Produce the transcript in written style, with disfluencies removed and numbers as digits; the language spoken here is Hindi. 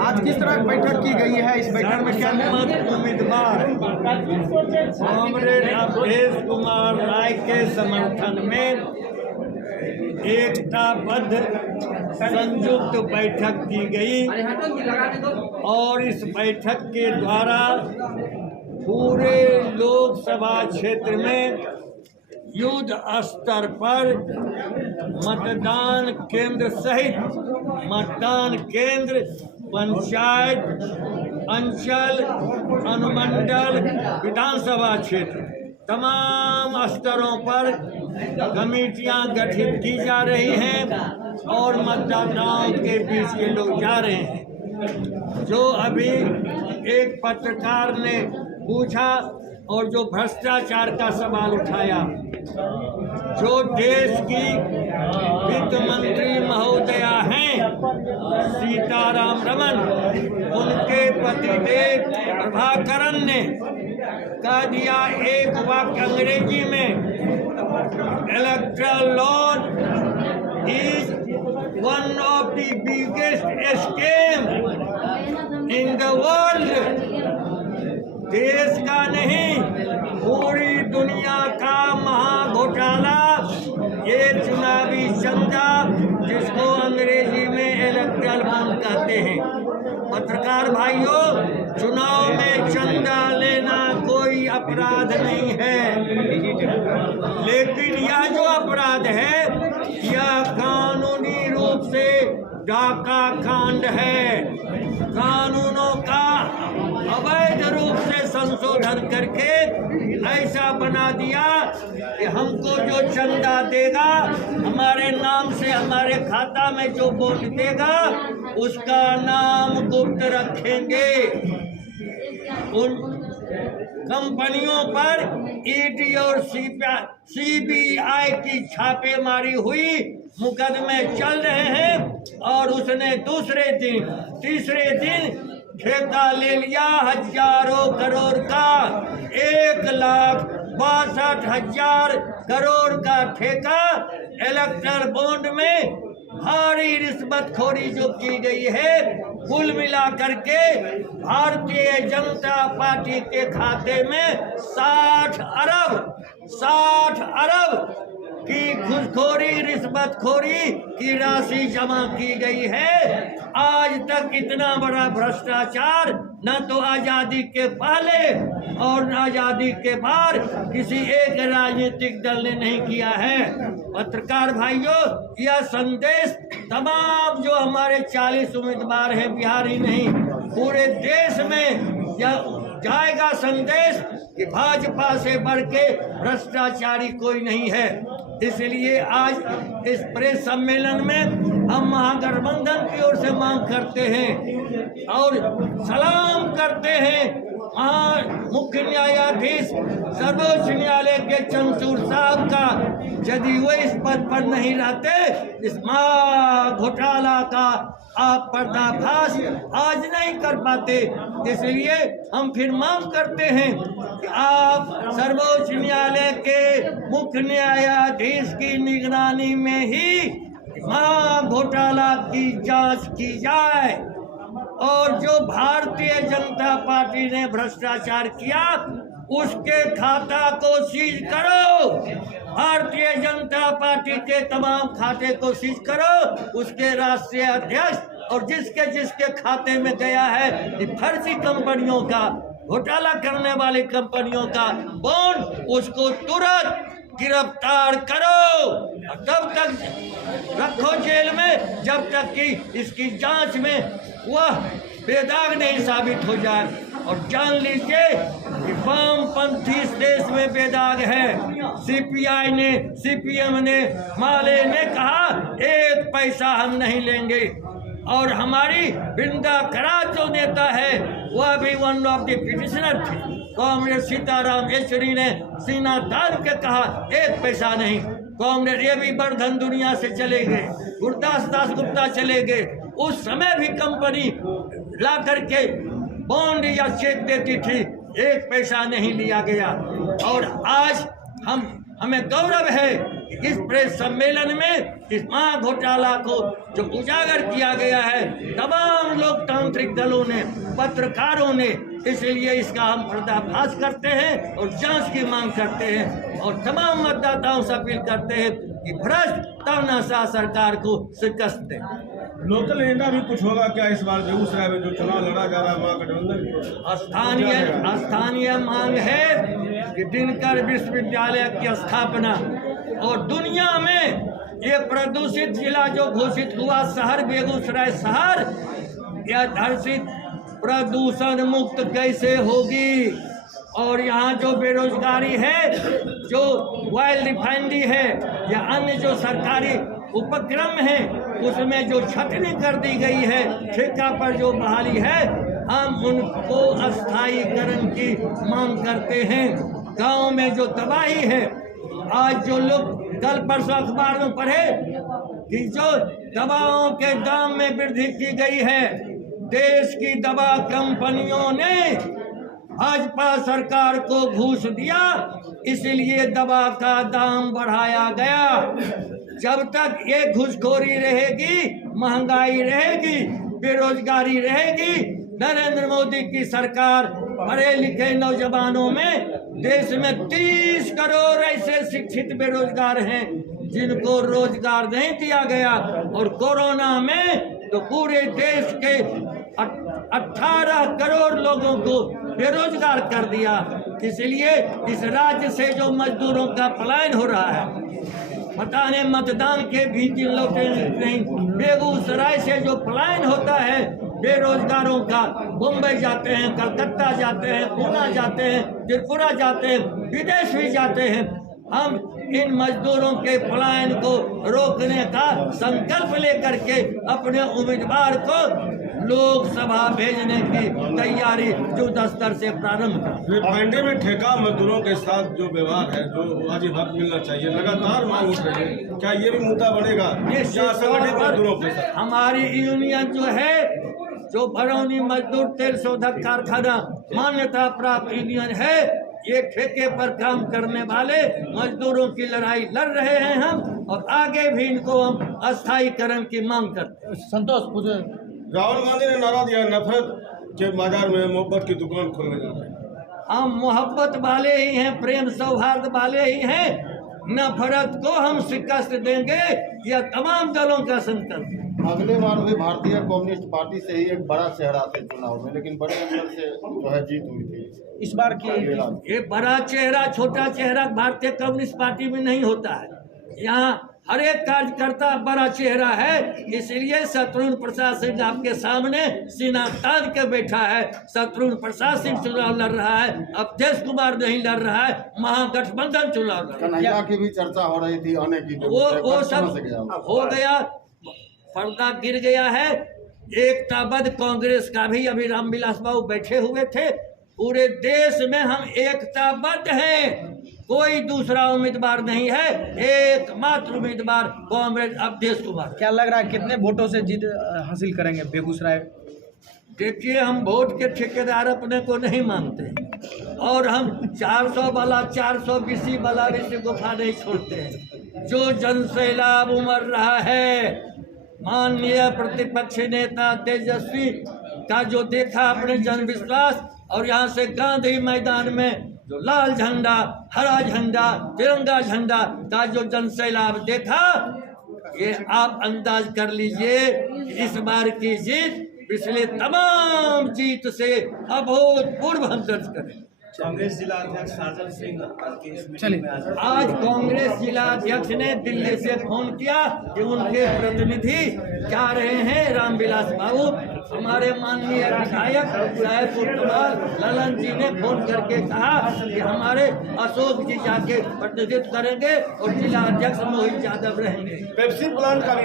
आज किस तरह बैठक की गई है? इस बैठक में क्या उम्मीदवार कॉमरेड अवधेश कुमार राय के समर्थन में एकताबद्ध संयुक्त बैठक की गई और इस बैठक के द्वारा पूरे लोकसभा क्षेत्र में युद्ध स्तर पर मतदान केंद्र सहित मतदान केंद्र, पंचायत, अंचल, अनुमंडल, विधानसभा क्षेत्र तमाम स्तरों पर कमेटियां गठित की जा रही हैं और मतदाताओं के बीच ये लोग जा रहे हैं। जो अभी एक पत्रकार ने पूछा और जो भ्रष्टाचार का सवाल उठाया, जो देश की वित्त मंत्री महोदया हैं सीताराम रमन, उनके पतिदेव प्रभाकरन ने कह दिया एक वाक्य अंग्रेजी में, electoral law is one of the biggest scam in the world. देश का नहीं, पूरी दुनिया का महाघोटाला ये चुनावी चंदा, जिसको अंग्रेजी में इलेक्टोरल बॉन्ड कहते हैं। पत्रकार भाइयों, चुनाव में चंदा लेना कोई अपराध नहीं है, लेकिन यह जो अपराध है यह कानूनी रूप से डाका कांड है। कानूनों का अवैध रूप से संशोधन करके ऐसा बना दिया कि हमको जो चंदा देगा, हमारे नाम से हमारे खाता में जो वोट देगा, उसका नाम गुप्त रखेंगे। उन कंपनियों पर ईडी और सीबीआई की छापेमारी हुई, मुकदमे चल रहे हैं और उसने दूसरे दिन तीसरे दिन ठेका ले लिया हजारों करोड़ का, 1,62,000 करोड़ का ठेका। इलेक्टोरल बॉन्ड में भारी रिश्वतखोरी जो की गई है, कुल मिला करके भारतीय जनता पार्टी के खाते में 60 अरब की घूसखोरी, रिश्वतखोरी की राशि जमा की गई है। आज तक इतना बड़ा भ्रष्टाचार न तो आजादी के पहले और न आजादी के बाद किसी एक राजनीतिक दल ने नहीं किया है। पत्रकार भाइयों, यह संदेश तमाम जो हमारे 40 उम्मीदवार हैं, बिहार ही नहीं पूरे देश में यह जाएगा संदेश कि भाजपा से बढ़ के भ्रष्टाचारी कोई नहीं है। इसलिए आज इस प्रेस सम्मेलन में हम महागठबंधन की ओर से मांग करते हैं और सलाम करते हैं मुख्य न्यायाधीश सर्वोच्च न्यायालय के चंद्रचूड़ साहब का। यदि वो इस पद पर नहीं रहते, इस घोटाला का आप पर्दाफाश आज नहीं कर पाते। इसलिए हम फिर मांग करते हैं कि आप सर्वोच्च न्यायालय के मुख्य न्यायाधीश की निगरानी में ही घोटाला की जांच की जाए और जो भारतीय जनता पार्टी ने भ्रष्टाचार किया उसके खाता को सीज करो। भारतीय जनता पार्टी के तमाम खाते को सीज करो। उसके राष्ट्रीय अध्यक्ष और जिसके खाते में गया है फर्जी कंपनियों का, घोटाला करने वाली कंपनियों का बॉन्ड, उसको तुरंत गिरफ्तार करो और तब तक रखो जेल में जब तक कि इसकी जांच में वह बेदाग नहीं साबित हो जाए। और जान लीजिए कि वामपंथी इस देश में बेदाग है। सीपीआई ने, सीपीएम ने, माले ने कहा 1 पैसा हम नहीं लेंगे और हमारी वृंदा करार जो नेता है वह भी वन ऑफ द पिटिशनर थे। कांग्रेस सीताराम येचुरी ने सीना तान के कहा 1 पैसा नहीं। कांग्रेस ये भी बर्धन दुनिया से चले गए, गुरदास दास गुप्ता चले गए। उस समय भी कंपनी ला करके बॉन्ड या चेक देती थी, 1 पैसा नहीं लिया गया। और आज हमें गौरव है कि इस प्रेस सम्मेलन में इस महा घोटाला को जो उजागर किया गया है तमाम लोकतांत्रिक दलों ने, पत्रकारों ने, इसलिए इसका हम पर्दाफाश करते हैं और जांच की मांग करते हैं और तमाम मतदाताओं से अपील करते हैं कि भ्रष्ट तानाशाह सरकार को शिकस्त दें। लोकल एजेंडा भी कुछ होगा क्या इस बार बेगूसराय में जो चुनाव लड़ा जा रहा है महागठबंधन? स्थानीय मांग है कि दिनकर विश्वविद्यालय की स्थापना और दुनिया में ये प्रदूषित जिला जो घोषित हुआ शहर बेगूसराय शहर, यह धर्षित प्रदूषण मुक्त कैसे होगी? और यहाँ जो बेरोजगारी है, जो ऑयल रिफाइनरी है या अन्य जो सरकारी उपक्रम है उसमें जो छटनी कर दी गई है, ठेका पर जो बहाली है, हम उनको अस्थायीकरण की मांग करते हैं। गांव में जो तबाही है, आज जो लोग कल परसों अखबार में पढ़े कि जो दवाओं के दाम में वृद्धि की गई है, देश की दवा कंपनियों ने भाजपा सरकार को घूस दिया, इसलिए दवा का दाम बढ़ाया गया। जब तक ये घूसखोरी रहेगी, महंगाई रहेगी, बेरोजगारी रहेगी, नरेंद्र मोदी की सरकार पढ़े लिखे नौजवानों में देश में 30 करोड़ ऐसे शिक्षित बेरोजगार हैं जिनको रोजगार नहीं दिया गया, और कोरोना में तो पूरे देश के 18 करोड़ लोगों को बेरोजगार कर दिया। इसलिए इस राज्य से जो मजदूरों का पलायन हो रहा है, पता नहीं मतदान के भी दिन लौटे नहीं, बेगूसराय से जो पलायन होता है बेरोजगारों का, मुंबई जाते हैं, कलकत्ता जाते हैं, पूना जाते हैं, त्रिपुरा जाते हैं, विदेश भी जाते हैं। हम इन मजदूरों के पलायन को रोकने का संकल्प लेकर के अपने उम्मीदवार को लोकसभा भेजने की तैयारी युद्ध स्तर से प्रारंभ कर। रिफाइनरी में ठेका मजदूरों के साथ जो व्यवहार है, जो वाजिब हक मिलना चाहिए, लगातार मांग उठ रही है, क्या ये भी मुद्दा बनेगा? संगठित मजदूरों के साथ हमारी यूनियन जो है, जो बरौनी मजदूर तेल शोधक कारखाना मान्यता प्राप्त यूनियन है, ये ठेके पर काम करने वाले मजदूरों की लड़ाई लड़ रहे हैं हम, और आगे भी इनको हम अस्थायीकरण की मांग करते हैं। संतोष पूजे राहुल गांधी ने नारा दिया नफरत के बाजार में मोहब्बत की दुकान खोलने जा रहे हैं। हम मोहब्बत वाले ही हैं, प्रेम सौहार्द वाले ही हैं, नफरत को हम शिकस्त देंगे, यह तमाम दलों का संकल्प है। अगले बार भी भारतीय कम्युनिस्ट पार्टी से ही एक बड़ा चेहरा थे चुनाव में, लेकिन बड़े अंतर से जो है जीत हुई थी। इस बार की ये बड़ा चेहरा छोटा चेहरा भारतीय कम्युनिस्ट पार्टी में नहीं होता है। यहाँ हर एक कार्यकर्ता बड़ा चेहरा है, इसलिए शत्रुघ्न प्रसाद सिंह आपके सामने सीना तान के बैठा है। शत्रुघ्न प्रसाद सिंह चुनाव लड़ रहा है, अवधेश कुमार नहीं लड़ रहा है, महागठबंधन चुनाव लड़ रहा है। कन्हैया की भी चर्चा हो रही थी आने की, वो सब हो गया, पर्दा गिर गया है। एकताबद्ध कांग्रेस का भी अभी रामविलास बाबू बैठे हुए थे। पूरे देश में हम एकताबद्ध हैं, कोई दूसरा उम्मीदवार नहीं है, एकमात्र उम्मीदवार कांग्रेस अवधेश कुमार। क्या लग रहा है कितने वोटों से जीत हासिल करेंगे बेगूसराय? देखिए, हम वोट के ठेकेदार अपने को नहीं मानते, और हम 400 वाला 420 वाला ऋषि गुफा नहीं छोड़ते हैं। जो जन सैलाब उमड़ रहा है, माननीय प्रतिपक्ष नेता तेजस्वी का जो देखा अपने जन विश्वास, और यहाँ से गांधी मैदान में जो लाल झंडा, हरा झंडा, तिरंगा झंडा का जो जन सैलाब देखा, ये आप अंदाज कर लीजिए इस बार की जीत पिछले तमाम जीत से अभूतपूर्व हम दर्ज करें। कांग्रेस जिला अध्यक्ष साजन सिंह आज कांग्रेस जिला अध्यक्ष ने दिल्ली से फोन किया कि उनके प्रतिनिधि जा रहे हैं रामविलास बाबू। हमारे माननीय विधायक साहेबपुर कुमार ललन जी ने फोन करके कहा कि हमारे अशोक जी जाके प्रतिनिधित्व करेंगे और जिला अध्यक्ष मोहित यादव रहेंगे। पेप्सी प्लांट का